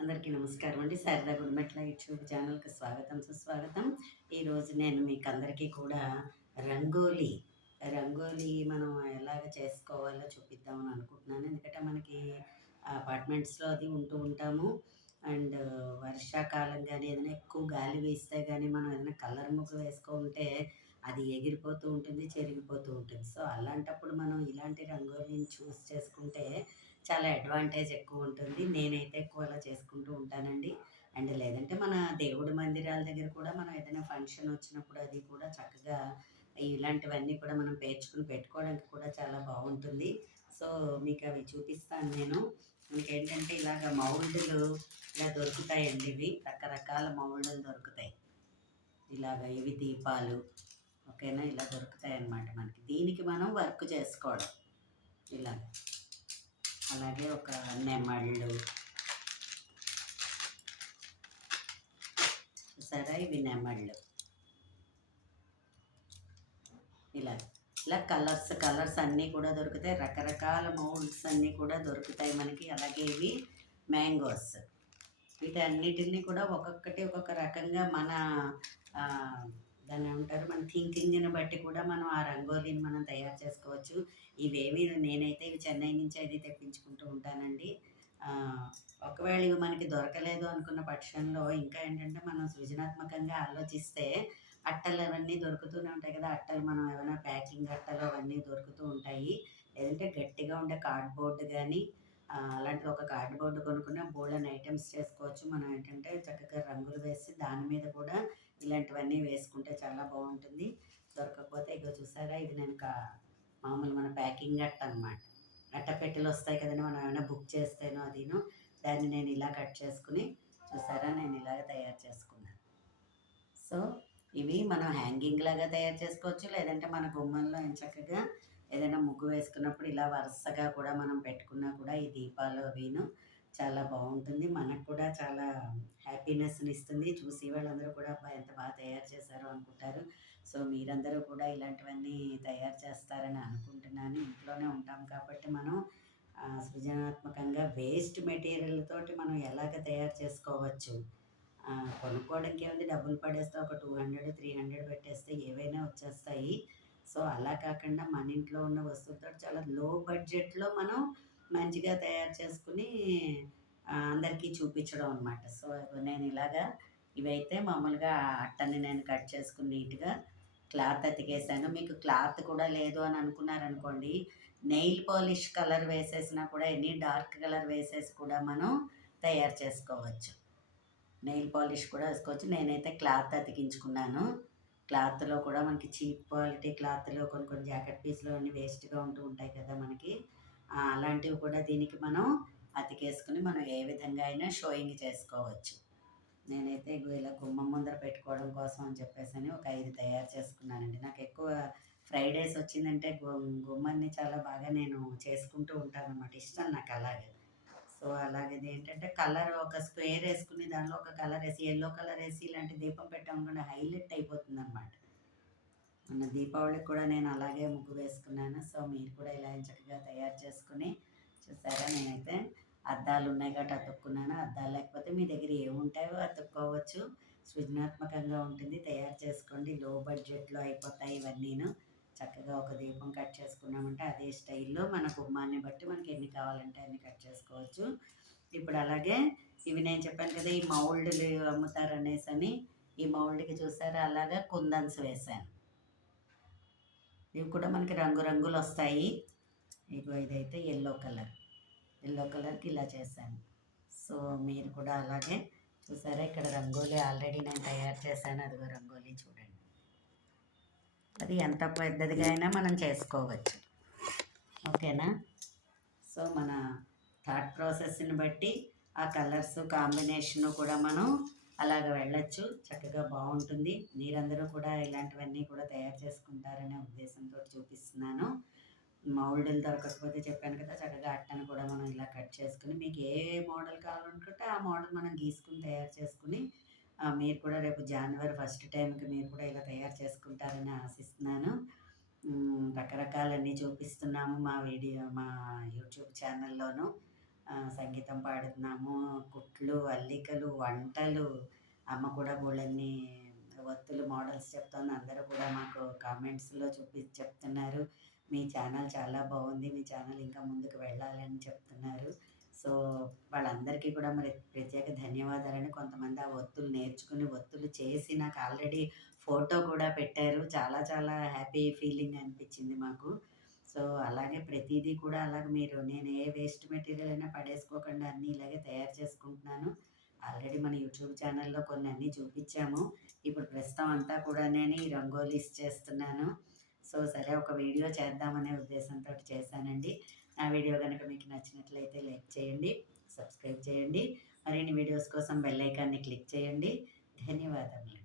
అందరికీ నమస్కారం అండి. శారదా గుడిమెట్ల యూట్యూబ్ ఛానల్‌కి స్వాగతం, సుస్వాగతం. ఈరోజు నేను మీకు అందరికీ కూడా రంగోలీ, రంగోలీ మనం ఎలాగ చేసుకోవాలో చూపిద్దామని అనుకుంటున్నాను. ఎందుకంటే మనకి అపార్ట్మెంట్స్‌లో అది ఉంటూ ఉంటాము. అండ్ వర్షాకాలం గానీ, ఏదైనా ఎక్కువ గాలి వీస్తే గానీ, మనం ఏదైనా కలర్ ముగ్గు వేసుకుంటే అది ఎగిరిపోతూ ఉంటుంది, చెరిగిపోతూ ఉంటుంది. సో, అలాంటప్పుడు మనం ఇలాంటి రంగోలీని చూస్ చేసుకుంటే చాలా అడ్వాంటేజ్ ఎక్కువుంటుంది. నేనైతే ఎక్కువ అలా చేసుకుంటూ ఉంటానండి. అండ్ లేదంటే మన దేవుడి మందిరాల దగ్గర కూడా మనం ఏదైనా ఫంక్షన్ వచ్చినప్పుడు అది కూడా చక్కగా ఇలాంటివన్నీ కూడా మనం పేర్చుకుని పెట్టుకోవడానికి కూడా చాలా బావుంటుంది. సో, మీకవి చూపిస్తాను నేను. ఇంకేంటంటే ఇలాగ మౌల్డ్‌లు ఇలా దొరుకుతాయండి ఇవి. రకరకాల మౌల్డ్‌లు దొరుకుతాయి. ఇలాగ ఇవి దీపాలు ఓకేనా? ఇలా దొరుకుతాయన్నమాట మనకి. దీనికి మనం వర్క్ చేసుకోవడం ఇలాగ. అలాగే ఒక నెమళ్ళు చూసారా, ఇవి నెమళ్ళు ఇలా ఇలా కలర్స్ అన్నీ కూడా దొరుకుతాయి. రకరకాల మౌల్డ్స్ అన్నీ కూడా దొరుకుతాయి మనకి. అలాగే ఇవి మ్యాంగోస్, వీటన్నిటిని కూడా ఒక్కొక్కటి ఒక్కొక్క రకంగా మన దాన్ని ఏమంటారు, మన థింకింగ్ని బట్టి కూడా మనం ఆ రంగోలీని మనం తయారు చేసుకోవచ్చు. ఇవేవి నేనైతే ఇవి చెన్నై నుంచి అది తెప్పించుకుంటూ ఉంటానండి. ఒకవేళ ఇవి మనకి దొరకలేదు అనుకున్న పక్షంలో ఇంకా ఏంటంటే మనం సృజనాత్మకంగా ఆలోచిస్తే అట్టలు అవన్నీ దొరుకుతూనే ఉంటాయి కదా. అట్టలు మనం ఏమైనా ప్యాకింగ్ అట్టలు అవన్నీ దొరుకుతూ ఉంటాయి. లేదంటే గట్టిగా ఉండే కార్డ్‌బోర్డ్ గానీ అలాంటిది ఒక కార్డ్‌బోర్డ్ కొనుక్కుని బోలెడన్ని ఐటెమ్స్ చేసుకోవచ్చు. మనం ఏంటంటే చక్కగా రంగులు వేసి దాని మీద కూడా ఇలాంటివన్నీ వేసుకుంటే చాలా బావుంటుంది. దొరకకపోతే ఇగో చూసారా, ఇది నేను మామూలు మన ప్యాకింగ్ అట్ట అనమాట. అట్టపెట్టెలు వస్తాయి కదండీ! మనం ఏమైనా బుక్ చేస్తేనో అదీను. దాన్ని నేను ఇలా కట్ చేసుకొని చూసారా, నేను ఇలాగ తయారు చేసుకున్నాను. సో, ఇవి మనం హ్యాంగింగ్ లాగా తయారు చేసుకోవచ్చు. లేదంటే మన గుమ్మంలో ఎంచక్కగా ఏదైనా ముగ్గు వేసుకున్నప్పుడు ఇలా వరుసగా కూడా మనం పెట్టుకున్నా కూడా ఈ దీపాలు అవిను చాలా బావుంటుంది. మనకు కూడా చాలా హ్యాపీనెస్‌ని ఇస్తుంది. చూసి వాళ్ళందరూ కూడా అబ్బా! ఎంత బాగా తయారు చేశారో అనుకుంటారు. సో, మీరందరూ కూడా ఇలాంటివన్నీ తయారు చేస్తారని అనుకుంటున్నాను. ఇంట్లోనే ఉంటాం కాబట్టి మనం సృజనాత్మకంగా వేస్ట్ మెటీరియల్ తోటి మనం ఎలాగ తయారు చేసుకోవచ్చు. కొనుక్కోవడానికి ఏముంది, డబ్బులు పడేస్తే ఒక 200, 300 పెట్టేస్తే ఏవైనా వచ్చేస్తాయి. సో, అలా కాకుండా మన ఇంట్లో ఉన్న వస్తువులతోటి చాలా లో బడ్జెట్‌లో మనం మంచిగా తయారు చేసుకొని అందరికీ చూపించడం అనమాట. సో, నేను ఇలాగా ఇవైతే మామూలుగా అట్టని నేను కట్ చేసుకొని నీట్‌గా క్లాత్ అతికేసాను. మీకు క్లాత్ కూడా లేదు అని అనుకున్నారనుకోండి, నెయిల్ పాలిష్ కలర్ వేసేసినా కూడా ఎనీ డార్క్ కలర్ వేసేసి కూడా మనం తయారు చేసుకోవచ్చు. నెయిల్ పాలిష్ కూడా వేసుకోవచ్చు. నేనైతే క్లాత్ అతికించుకున్నాను. క్లాత్‌లో కూడా మనకి చీప్ క్వాలిటీ క్లాత్‌లో కొన్ని కొన్ని జాకెట్ పీస్‌లు అన్నీ వేస్ట్‌గా ఉంటూ ఉంటాయి కదా మనకి. అలాంటివి కూడా దీనికి మనం అతికేసుకొని మనం ఏ విధంగా అయినా షోయింగ్ చేసుకోవచ్చు. నేనైతే ఇగో ఇలా గుమ్మం ముందర పెట్టుకోవడం కోసం అని చెప్పేసని ఒక 5 తయారు చేసుకున్నానండి. నాకెక్కువ ఫ్రైడేస్ వచ్చిందంటే గుమ్మాన్ని చాలా బాగా నేను చేసుకుంటూ ఉంటాననమాట. ఇష్టం నాకలాగే. సో, అలాగేదేంటంటే కలర్ ఒక స్క్వేర్ ఏసుకుని దానిలో ఒక కలరేసి, యెల్లో కలరేసి ఇలాంటి దీపం పెట్టామనుకోండి హైలైట్ అయిపోతుందనమాట. మొన్న దీపావళికి కూడా నేను అలాగే ముగ్గు వేసుకున్నాను. సో, మీరు కూడా ఇలా చక్కగా తయారు చేసుకొని చూసారా, నేనైతే అద్దాలున్నాయి కాబట్టి అతుక్కున్నాను. అద్దాలు లేకపోతే మీ దగ్గర ఏముంటాయో అతుక్కోవచ్చు. సృజనాత్మకంగా ఉంటుంది. తయారు చేసుకోండి. లో బడ్జెట్‌లో అయిపోతాయి ఇవన్నీను. చక్కగా ఒక దీపం కట్ చేసుకున్నామంటే అదే స్టైల్‌లో మన గుమ్మాన్ని బట్టి మనకి ఎన్ని కావాలంటే అన్ని కట్ చేసుకోవచ్చు. ఇప్పుడు అలాగే ఇవి నేను చెప్పాను కదా, ఈ మౌల్డ్‌లు అమ్ముతారనేసని, ఈ మౌల్డ్‌కి చూసారా అలాగా కుందన్స్ వేశాను. ఇవి కూడా మనకి రంగురంగులొస్తాయి. ఇగో ఇదైతే యెల్లో కలర్. యెల్లో కలర్‌కి ఇలా చేశాను. సో, మీరు కూడా అలాగే చూసారా, ఇక్కడ రంగోలీ ఆల్రెడీ నేను తయారు చేశాను. అదిగో రంగోలీ చూడండి. అది ఎంత పెద్దదిగా అయినా మనం చేసుకోవచ్చు. ఓకేనా? సో, మన థాట్ ప్రాసెస్‌ని బట్టి ఆ కలర్స్ కాంబినేషను కూడా మనం అలాగ వెళ్ళొచ్చు. చక్కగా బావుంటుంది. మీరందరూ కూడా ఇలాంటివన్నీ కూడా తయారు చేసుకుంటారనే ఉద్దేశంతోటి చూపిస్తున్నాను. మౌల్డులు దొరకకపోతే చెప్పాను కదా, చక్కగా అట్టను కూడా మనం ఇలా కట్ చేసుకొని మీకు ఏ మోడల్ కావాలనుకుంటే ఆ మోడల్ మనం గీసుకొని తయారు చేసుకొని మీరు కూడా రేపు జనవరి ఫస్ట్ టైంకి మీరు కూడా ఇలా తయారు చేసుకుంటారని ఆశిస్తున్నాను. రకరకాలన్నీ చూపిస్తున్నాము మా యూట్యూబ్ ఛానల్‌లోను. సంగీతం పాడుతున్నాము, కుట్లు, అల్లికలు, వంటలు. అమ్మ కూడా బోలెడన్ని ఒత్తులు మోడల్స్ చెప్తోంది. అందరూ కూడా మాకు కామెంట్స్‌లో చెప్తున్నారు. మీ ఛానల్ చాలా బాగుంది. మీ ఛానల్ ఇంకా ముందుకు వెళ్ళాలని చెప్తున్నారు. సో, వాళ్ళందరికీ కూడా మరి ప్రత్యేక ధన్యవాదాలని. కొంతమంది ఆ ఒత్తులు నేర్చుకుని, ఒత్తులు చేసి నాకు ఆల్రెడీ ఫోటో కూడా పెట్టారు. చాలా చాలా హ్యాపీ ఫీలింగ్ అనిపించింది మాకు. సో, అలాగే ప్రతీదీ కూడా అలాగే నేను ఏ వేస్ట్ మెటీరియల్ అయినా పడేసుకోకుండా అన్నీ ఇలాగే తయారు చేసుకుంటున్నాను. ఆల్రెడీ మన యూట్యూబ్ ఛానల్‌లో కొన్ని అన్నీ చూపించాము. ఇప్పుడు ప్రస్తుతం అంతా కూడా నేను ఈ రంగోలీస్ చేస్తున్నాను. సో, సరే ఒక వీడియో చేద్దామనే ఉద్దేశంతో చేశానండి. నా వీడియో కనుక మీకు నచ్చినట్లయితే లైక్ చేయండి, సబ్స్క్రైబ్ చేయండి. మరిన్ని వీడియోస్ కోసం బెల్ ఐకాన్‌ని క్లిక్ చేయండి. ధన్యవాదములు.